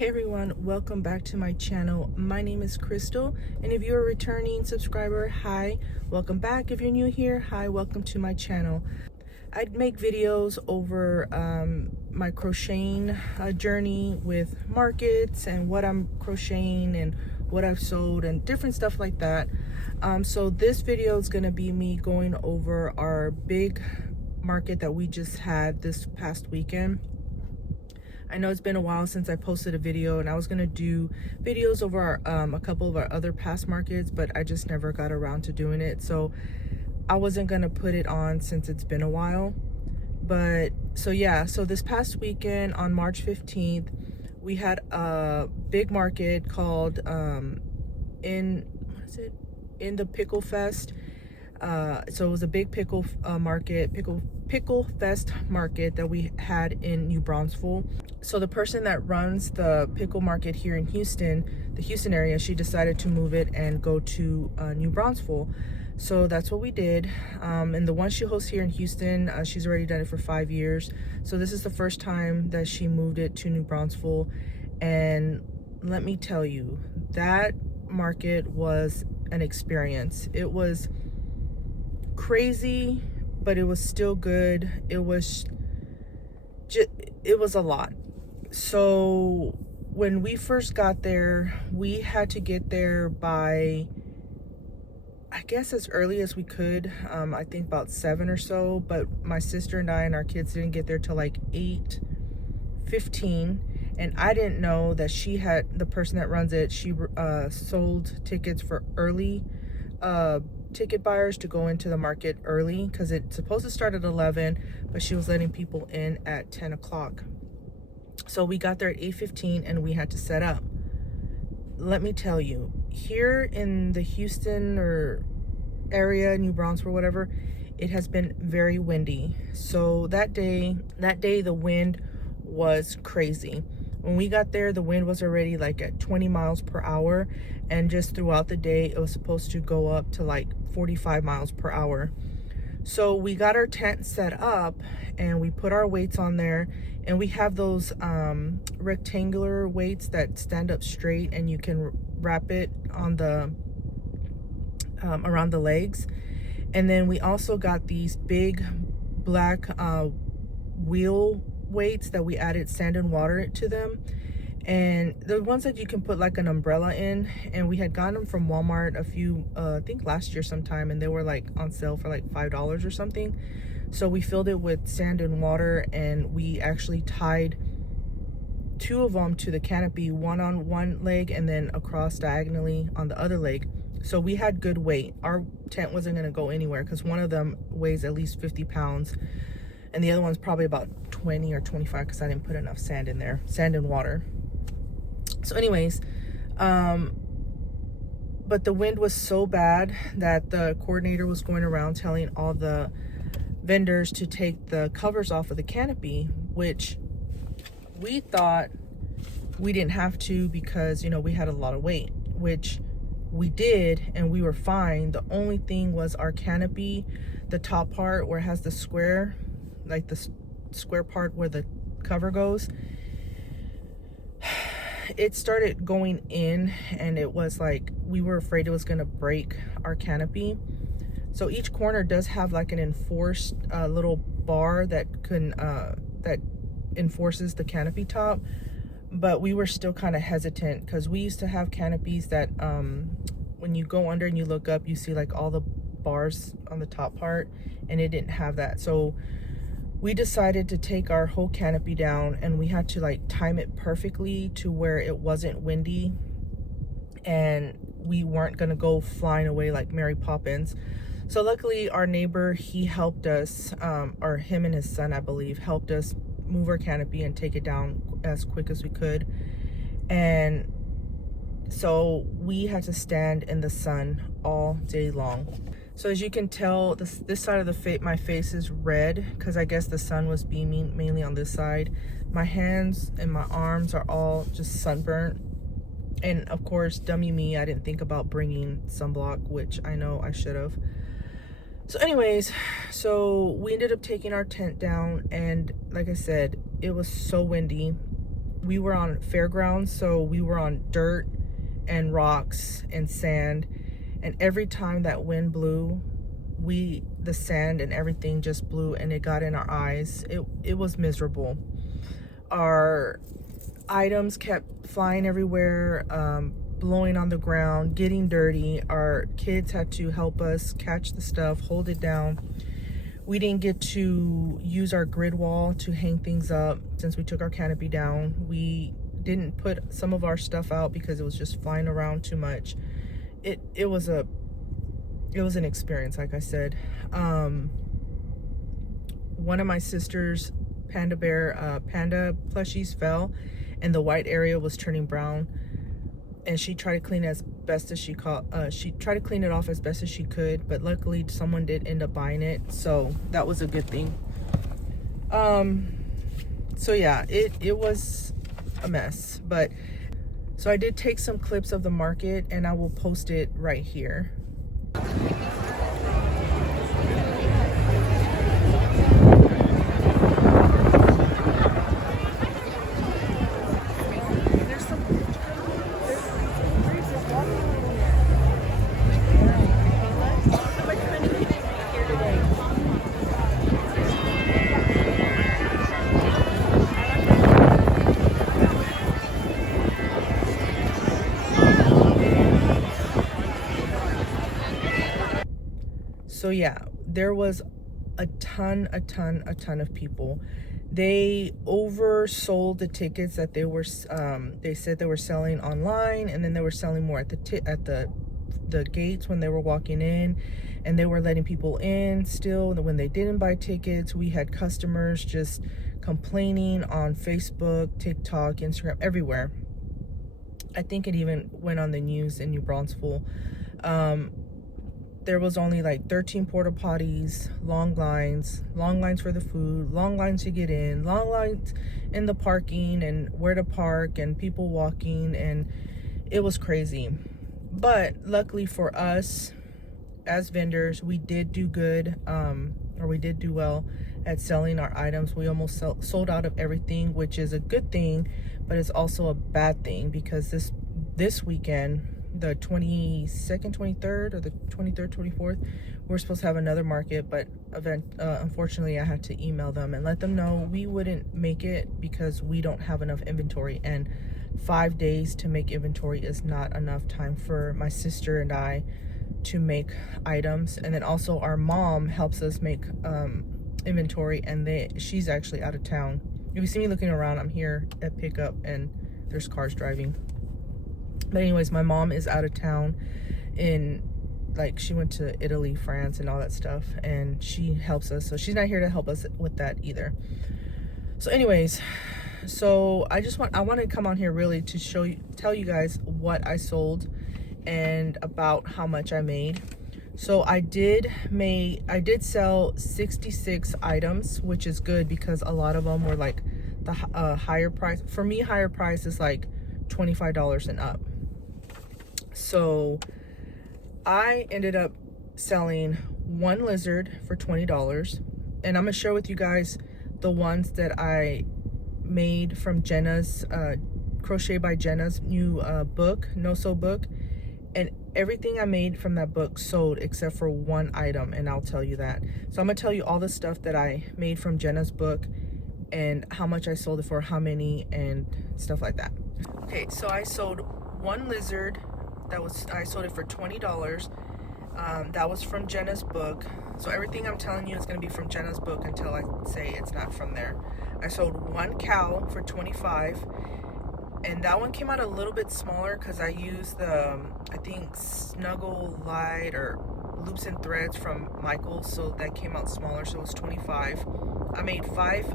Hey everyone, welcome back to my channel. My name is Crystal, and if you're a returning subscriber, hi, welcome back. If you're new here, hi, welcome to my channel. I'd make videos over my crocheting journey with markets and what I'm crocheting and what I've sold and different stuff like that. So this video is going to be me going over our big market that we just had this past weekend. I know it's been a while since I posted a video, and I was gonna do videos over a couple of our other past markets, but I just never got around to doing it. So I wasn't gonna put it on since it's been a while. But so yeah, so this past weekend on March 15th, we had a big market called in the Pickle Fest. So it was a big pickle market, pickle fest market that we had in New Braunfels. So the person that runs the pickle market here in Houston, the Houston area, she decided to move it and go to New Braunfels. So that's what we did. And the one she hosts here in Houston, she's already done it for 5 years. So this is the first time that she moved it to New Braunfels. And let me tell you, that market was an experience. It was crazy, but it was still good. It was a lot. So when we first got there, we had to get there by, I guess, as early as we could. I think about 7 or so, but my sister and I and our kids didn't get there till like 8:15, and I didn't know that she had, the person that runs it, she sold tickets for early ticket buyers to go into the market early, because it's supposed to start at 11, but she was letting people in at 10 o'clock. So we got there at 8:15 and we had to set up. Let me tell you, here in the Houston or area, New Braunfels or whatever, it has been very windy. So that day the wind was crazy. When we got there, the wind was already like at 20 miles per hour, and just throughout the day it was supposed to go up to like 45 miles per hour. So we got our tent set up and we put our weights on there, and we have those rectangular weights that stand up straight, and you can wrap it on the around the legs. And then we also got these big black wheel weights that we added sand and water to them, and the ones that you can put like an umbrella in. And we had gotten them from Walmart a few I think last year sometime, and they were like on sale for like $5 or something. So we filled it with sand and water, and we actually tied 2 of them to the canopy, one on one leg and then across diagonally on the other leg. So we had good weight. Our tent wasn't going to go anywhere because one of them weighs at least 50 pounds and the other one's probably about 20 or 25 because I didn't put enough sand in there, sand and water. So anyways, but the wind was so bad that the coordinator was going around telling all the vendors to take the covers off of the canopy, which we thought we didn't have to because, you know, we had a lot of weight, which we did, and we were fine. The only thing was our canopy, the top part where it has the square, like the square part where the cover goes, it started going in, and it was like we were afraid it was going to break our canopy. So each corner does have like an enforced little bar that can that enforces the canopy top, but we were still kind of hesitant because we used to have canopies that when you go under and you look up, you see like all the bars on the top part, and it didn't have that. So we decided to take our whole canopy down, and we had to like time it perfectly to where it wasn't windy and we weren't gonna go flying away like Mary Poppins. So luckily our neighbor, he helped us, or him and his son, I believe, helped us move our canopy and take it down as quick as we could. And so we had to stand in the sun all day long. So as you can tell, this side of my face is red because I guess the sun was beaming mainly on this side. My hands and my arms are all just sunburnt. And of course, dummy me, I didn't think about bringing sunblock, which I know I should have. So anyways, so we ended up taking our tent down, and like I said, it was so windy. we were on fairgrounds, so we were on dirt and rocks and sand, and every time that wind blew, the sand and everything just blew, and it got in our eyes. It was miserable. Our items kept flying everywhere, blowing on the ground, getting dirty. Our kids had to help us catch the stuff, hold it down. We didn't get to use our grid wall to hang things up since we took our canopy down. We didn't put some of our stuff out because it was just flying around too much. It was an experience, like I said. One of my sister's panda plushies fell, and the white area was turning brown, and she tried to clean it as best as she tried to clean it off as best as she could, but luckily someone did end up buying it, so that was a good thing. So yeah, it was a mess, but so I did take some clips of the market, and I will post it right here. So yeah, there was a ton of people. They oversold the tickets that they said they were selling online, and then they were selling more at the gates when they were walking in, and they were letting people in still when they didn't buy tickets. We had customers just complaining on Facebook, TikTok, Instagram, everywhere. I think it even went on the news in New Braunfels. There was only like 13 porta potties, long lines for the food, long lines to get in, long lines in the parking and where to park, and people walking, and it was crazy. But luckily for us as vendors, we did do good, or we did do well at selling our items. We almost sold out of everything, which is a good thing, but it's also a bad thing because this weekend, the 22nd, 23rd, or the 23rd, 24th, we're supposed to have another market, but unfortunately I had to email them and let them know we wouldn't make it because we don't have enough inventory, and 5 days to make inventory is not enough time for my sister and I to make items. And then also our mom helps us make inventory, and she's actually out of town. If you see me looking around, I'm here at pickup and there's cars driving. But anyways, my mom is out of town she went to Italy, France, and all that stuff, and she helps us, so she's not here to help us with that either. So anyways, so I want to come on here really to tell you guys what I sold and about how much I made. So I did sell 66 items, which is good because a lot of them were like the higher price. For me, higher price is like $25 and up. So I ended up selling one lizard for $20, and I'm gonna share with you guys the ones that I made from Jenna's Crochet by Jenna's new book, No Sew book, and everything I made from that book sold except for one item, and I'll tell you that. So I'm gonna tell you all the stuff that I made from Jenna's book and how much I sold it for, how many, and stuff like that. Okay, so I sold one lizard. I sold it for $20. That was from Jenna's book. So everything I'm telling you is going to be from Jenna's book until I say it's not from there. I sold one cow for $25, and that one came out a little bit smaller because I used the I think Snuggle Light or Loops and Threads from Michael's, so that came out smaller, so it was $25. I made 5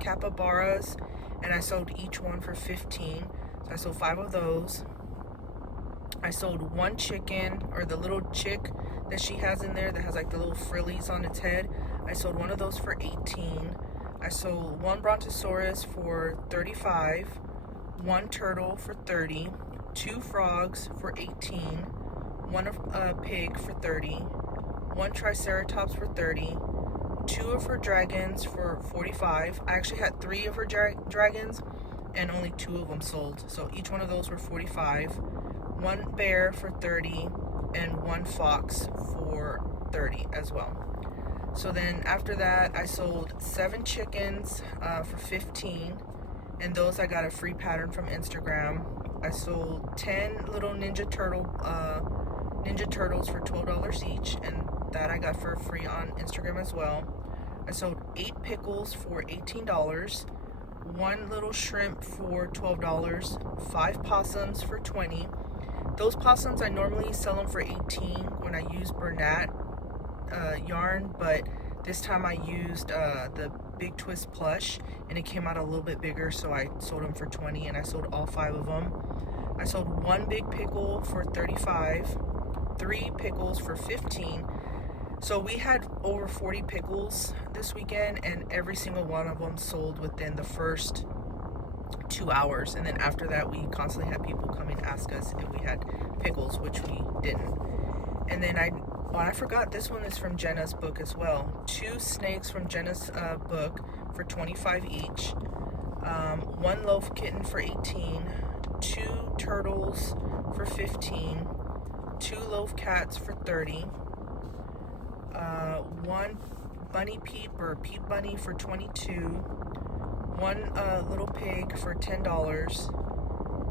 capybaras, and I sold each one for $15. So I sold 5 of those. I sold one chicken, or the little chick that she has in there that has like the little frillies on its head. I sold one of those for $18. I sold one brontosaurus for $35, one turtle for $30, 2 frogs for $18, one pig for $30, one triceratops for $30, 2 of her dragons for $45. I actually had 3 of her dragons, and only 2 of them sold. So each one of those were 45, one bear for 30, and one fox for 30 as well. So then after that, I sold 7 chickens for 15, and those I got a free pattern from Instagram. I sold 10 little Ninja Turtles for $12 each, and that I got for free on Instagram as well. I sold 8 pickles for $18, 1 little shrimp for $12, 5 possums for $20. Those possums, I normally sell them for $18 when I use Bernat yarn, but this time I used the Big Twist plush, and it came out a little bit bigger, so I sold them for $20, and I sold all 5 of them. I sold 1 big pickle for $35, 3 pickles for $15. So we had over 40 pickles this weekend, and every single one of them sold within the first 2 hours. And then after that, we constantly had people come and ask us if we had pickles, which we didn't. And then I forgot, this one is from Jenna's book as well. 2 snakes from Jenna's book for $25 each. 1 loaf kitten for $18. 2 turtles for $15. 2 loaf cats for $30. 1 bunny peep or peep bunny for $22. 1 little pig for $10.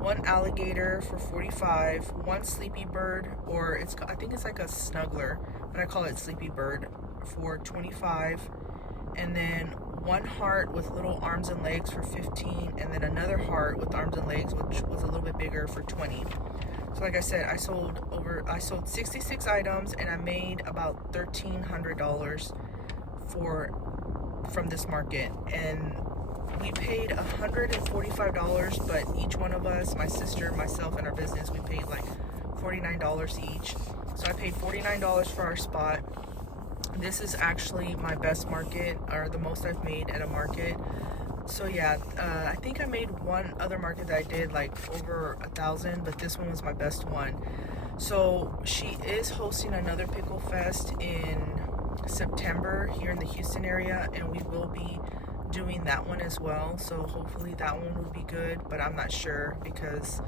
1 alligator for $45. 1 sleepy bird, or I think it's like a snuggler, but I call it sleepy bird, for $25. And then 1 heart with little arms and legs for $15, and then another heart with arms and legs, which was a little bit bigger, for $20. So like I said, I sold 66 items, and I made about $1,300 from this market. And we paid $145, but each one of us, my sister, myself, and our business, we paid like $49 each. So I paid $49 for our spot. This is actually my best market, or the most I've made at a market. So yeah, I think I made one other market that I did like over 1,000, but this one was my best one. So she is hosting another Pickle Fest in September here in the Houston area, and we will be doing that one as well. So hopefully that one will be good, but I'm not sure, because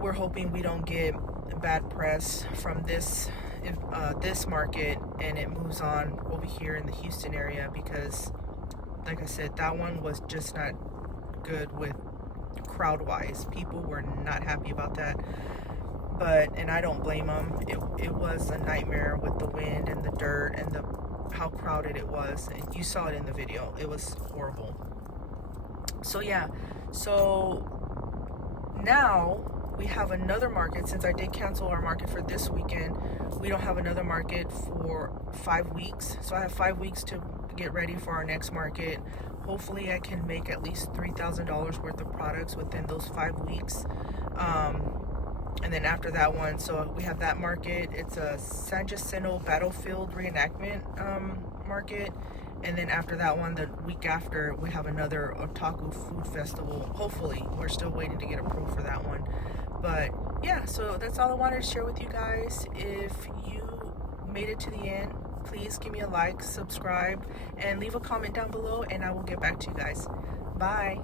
we're hoping we don't get bad press from this market and it moves on over here in the Houston area, because like I said, that one was just not good with crowd wise. People were not happy about that, and I don't blame them. It was a nightmare with the wind and the dirt and how crowded it was, and you saw it in the video. It was horrible. So yeah, so now we have another market. Since I did cancel our market for this weekend, we don't have another market for 5 weeks. So I have 5 weeks to get ready for our next market. Hopefully I can make at least $3,000 worth of products within those 5 weeks. And then after that one, so we have that market. It's a San Jacinto battlefield reenactment market. And then after that one, the week after, we have another otaku food festival. Hopefully, we're still waiting to get approved for that one. But yeah, so that's all I wanted to share with you guys. If you made it to the end, please give me a like, subscribe, and leave a comment down below, and I will get back to you guys. Bye.